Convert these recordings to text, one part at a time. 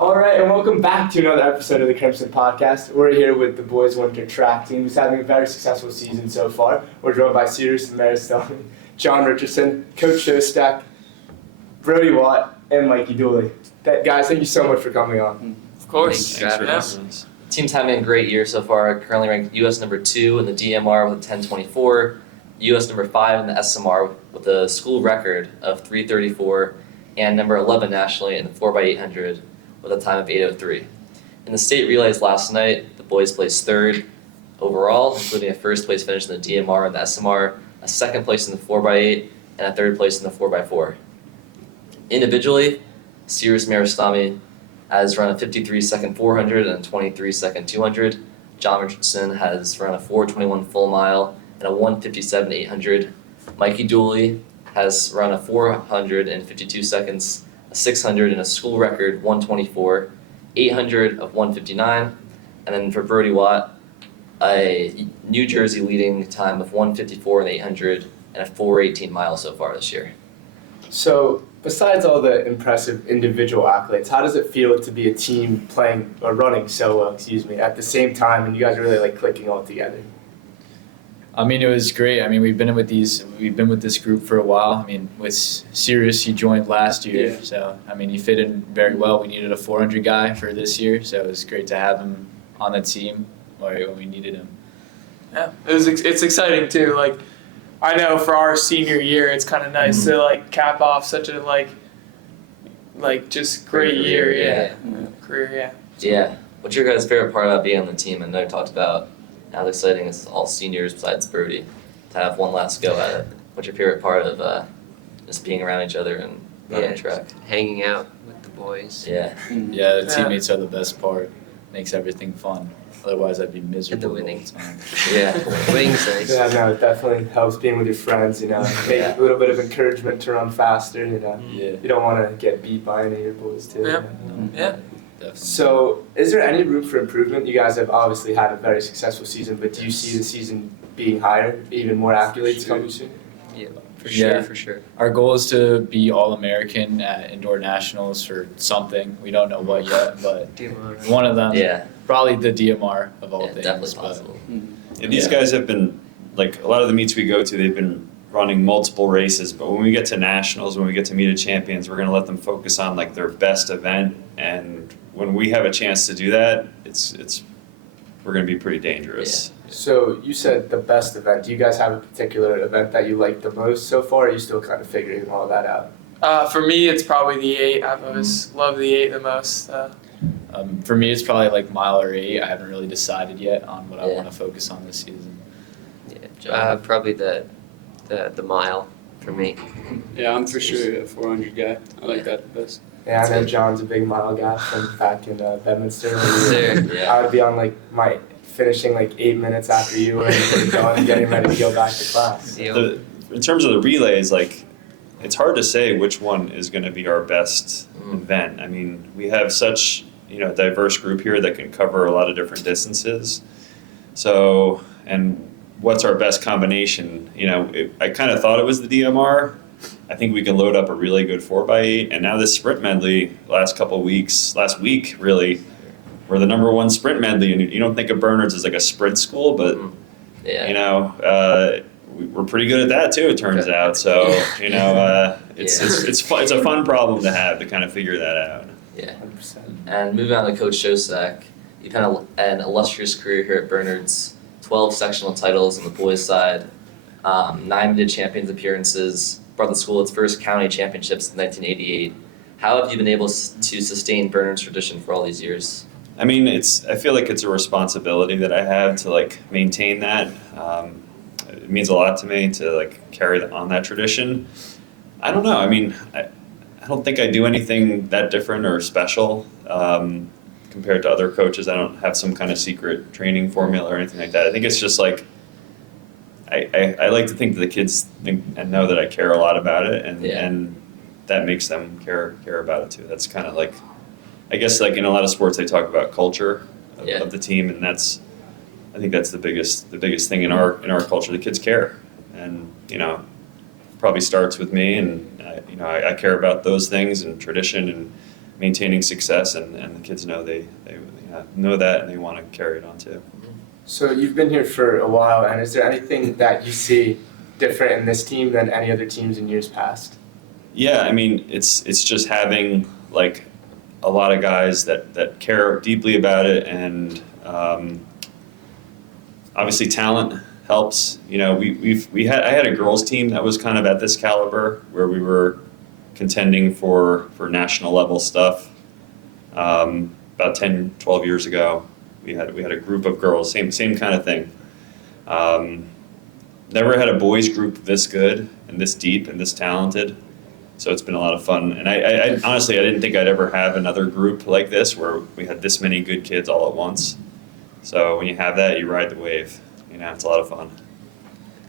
All right, and welcome back to another episode of the Crimson Podcast. We're here with the boys' winter track team, who's having a very successful season so far. We're joined by Sirius Maristone, John Richardson, Coach Shostak, Brody Watt, and Mikey Dooley. Guys, thank you so much for coming on. Of course. Thanks for having us. Team's having a great year so far. Currently ranked U.S. number 2 in the DMR with a 10:24, U.S. number 5 in the SMR with a school record of 3:34, and number 11 nationally in the 4x800 with a time of 8:03. In the state relays last night, the boys placed 3rd overall, including a first place finish in the DMR and the SMR, a 2nd place in the 4x8, and a 3rd place in the 4x4. Individually, Sirius Maristami has run a 53-second 400 and a 23-second 200. John Richardson has run a 4:21 full mile and a 1:57 800. Mikey Dooley has run a 400 in 52 seconds, a 600 and a school record 1:24, 800 of 1:59, and then for Brody Watt, a New Jersey leading time of 1:54 and 800 and a 4:18 mile so far this year. So, besides all the impressive individual accolades, how does it feel to be a team playing or running so well, at the same time, and you guys are really clicking all together? I mean, it was great. I mean, we've been with this group for a while. I mean, with Sirius, he joined last year, so I mean, he fit in very well. We needed a 400 guy for this year, so it was great to have him on the team when we needed him. Yeah, it's exciting too. I know for our senior year, it's kind of nice to cap off such a just great year. Yeah. Career. Yeah. Yeah. What's your guys' favorite part about being on the team? I know you talked about how exciting it's all seniors besides Brody to have one last go at it. What's your favorite part of just being around each other and running the track? Hanging out with the boys. Yeah. Yeah, the teammates are the best part. Makes everything fun. Otherwise, I'd be miserable. And the winning. all the time. Yeah. Winning's nice. Yeah, no, it definitely helps being with your friends, Maybe a little bit of encouragement to run faster, Yeah, You don't want to get beat by any of your boys, too. Yeah. Yeah. definitely. So, is there any room for improvement? You guys have obviously had a very successful season, but do you see the season being higher, even more accolades coming soon? For sure. Our goal is to be All-American at indoor nationals or something. We don't know what yet, but one of them. Yeah. Probably the DMR of all Yeah, things. definitely but- possible. And these guys have been, a lot of the meets we go to, they've been running multiple races, but when we get to nationals, when we get to meet of champions, we're going to let them focus on their best event, and when we have a chance to do that, we're going to be pretty dangerous. So, you said the best event. Do you guys have a particular event that you like the most so far, or are you still kind of figuring all that out? For me, it's probably the 8. I've always loved the 8 the most. For me, it's probably mile or 8. I haven't really decided yet on what I Yeah. want to focus on this season. Probably the mile for me. Yeah, I'm for sure a 400 guy. I like that the best. Yeah, I know John's a big mile guy from back in Bedminster. Yeah. I would be on my finishing 8 minutes after you were done and getting ready to go back to class. In terms of the relays, it's hard to say which one is going to be our best event. I mean, we have such a diverse group here that can cover a lot of different distances. So, and what's our best combination? I kind of thought it was the DMR. I think we can load up a really good 4x8, and now this sprint medley last week really, we're the number 1 sprint medley, and you don't think of Bernards as a sprint school, but we're pretty good at that too, it turns out. So it's fun, it's a fun problem to have to kind of figure that out. Yeah. 100%. And moving on to Coach Shostak, you've had an illustrious career here at Bernards, 12 sectional titles on the boys' side, 9 mid-champions appearances, brought the school its first county championships in 1988. How have you been able to sustain Bernards' tradition for all these years? I mean, I feel like it's a responsibility that I have to maintain that. It means a lot to me to carry on that tradition. I don't know. I mean, I don't think I do anything that different or special compared to other coaches. I don't have some kind of secret training formula or anything like that. I think it's just I like to think that the kids think and know that I care a lot about it, and that makes them care about it too. That's kind of I guess in a lot of sports they talk about culture of the team, and I think that's the biggest thing in our culture. The kids care, and probably starts with me, and I care about those things and tradition, and maintaining success, and the kids know they know that, and they want to carry it on too. So you've been here for a while, and is there anything that you see different in this team than any other teams in years past? Yeah, I mean, it's just having like a lot of guys that care deeply about it, and obviously talent helps. You know, I had a girls team that was kind of at this caliber where we were contending for national level stuff. About 10, 12 years ago, we had a group of girls, same kind of thing. Never had a boys group this good and this deep and this talented. So it's been a lot of fun. And I honestly, I didn't think I'd ever have another group like this where we had this many good kids all at once. So when you have that, you ride the wave. You know, it's a lot of fun.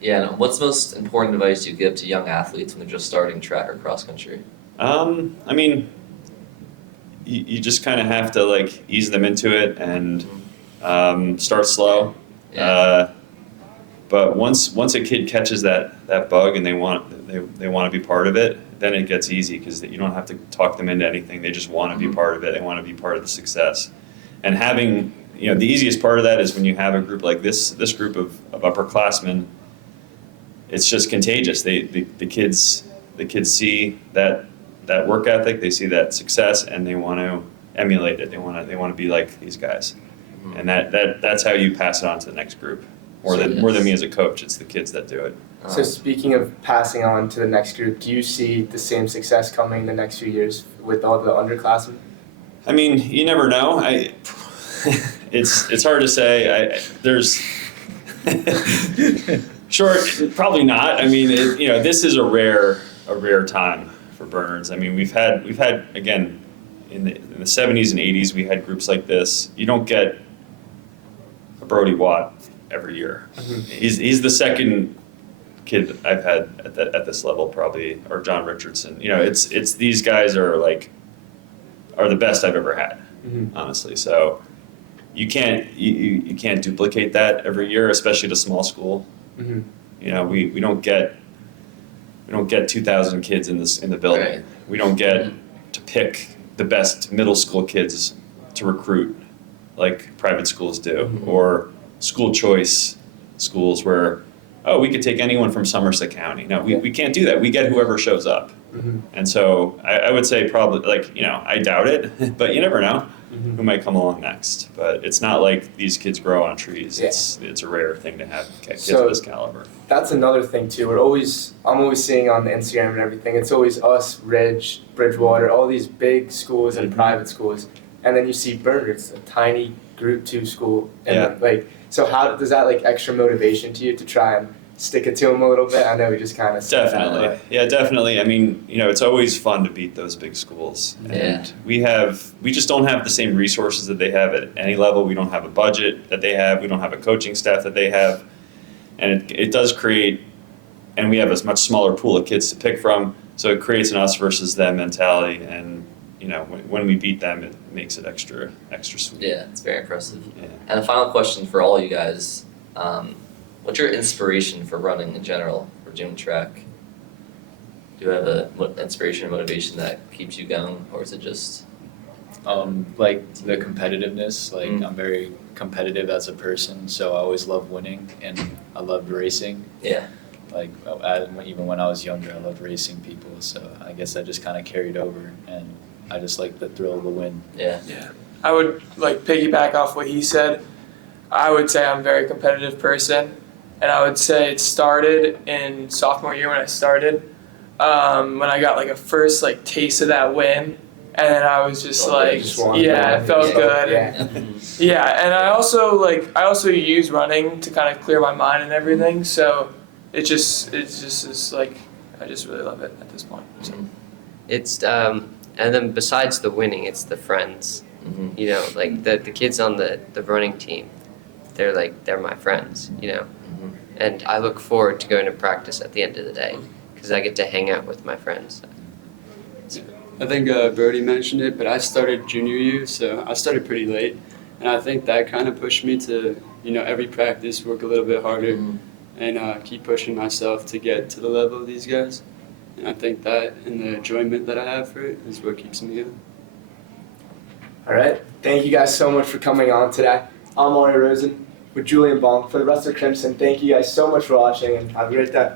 Yeah, and what's the most important advice you give to young athletes when they're just starting track or cross country? I mean, you just kind of have to like ease them into it and start slow. Yeah. But once a kid catches that bug and they want to be part of it, then it gets easy because you don't have to talk them into anything. They just want to be part of it. They want to be part of the success. And having, you know, the easiest part of that is when you have a group like this group of upperclassmen. It's just contagious. The kids see that work ethic. They see that success, and they want to emulate it. They want to be like these guys, and that's how you pass it on to the next group. More than me as a coach, it's the kids that do it. So speaking of passing on to the next group, do you see the same success coming in the next few years with all the underclassmen? I mean, you never know. It's hard to say. There's sure, probably not. I mean, this is a rare time for Bernards. I mean, we've had again in the 70s and 80s, we had groups like this. You don't get a Brody Watt every year. Mm-hmm. He's the second kid I've had at this level probably, or John Richardson. You know, it's these guys are the best I've ever had, honestly. So you can't duplicate that every year, especially at a small school. Mm-hmm. You know, we don't get 2,000 kids in the building. Right. We don't get to pick the best middle school kids to recruit like private schools do, or school choice schools where, oh, we could take anyone from Somerset County. No, we can't do that. We get whoever shows up. Mm-hmm. And so I would say probably, I doubt it, but you never know who might come along next. But it's not like these kids grow on trees. Yeah. It's a rare thing to have kids So- of this caliber. That's another thing too. I'm always seeing on the Instagram and everything. It's always us, Ridge, Bridgewater, all these big schools and private schools, and then you see Bernards, a tiny Group 2 school, and so how does that extra motivation to you to try and stick it to them a little bit? I know we just kind of Definitely. Yeah, definitely. I mean, it's always fun to beat those big schools. And we just don't have the same resources that they have at any level. We don't have a budget that they have. We don't have a coaching staff that they have. And it does create, and we have a much smaller pool of kids to pick from, so it creates an us versus them mentality. And, when we beat them, it makes it extra sweet. Yeah, it's very impressive. Yeah. And the final question for all you guys, what's your inspiration for running in general, for doing track? Do you have a inspiration or motivation that keeps you going, or is it just? Like the competitiveness. Mm. I'm very competitive as a person, so I always loved winning, and I loved racing. Yeah. Even when I was younger, I loved racing people, so I guess that just kind of carried over, and I just like the thrill of the win. Yeah. Yeah, I would piggyback off what he said. I would say I'm a very competitive person, and I would say it started in sophomore year when I started, when I got a first taste of that win, and then I was just it felt good. Yeah, and I also use running to kind of clear my mind and everything. So it just is I just really love it at this point. So. It's and then besides the winning, it's the friends. Mm-hmm. The kids on the running team, they're my friends. And I look forward to going to practice at the end of the day because I get to hang out with my friends. I think Brody mentioned it, but I started junior year, so I started pretty late. And I think that kind of pushed me to, every practice work a little bit harder and keep pushing myself to get to the level of these guys. And I think that and the enjoyment that I have for it is what keeps me going. All right. Thank you guys so much for coming on today. I'm Mario Rosen with Julian Bonk. For the rest of Crimson, thank you guys so much for watching and have a great day.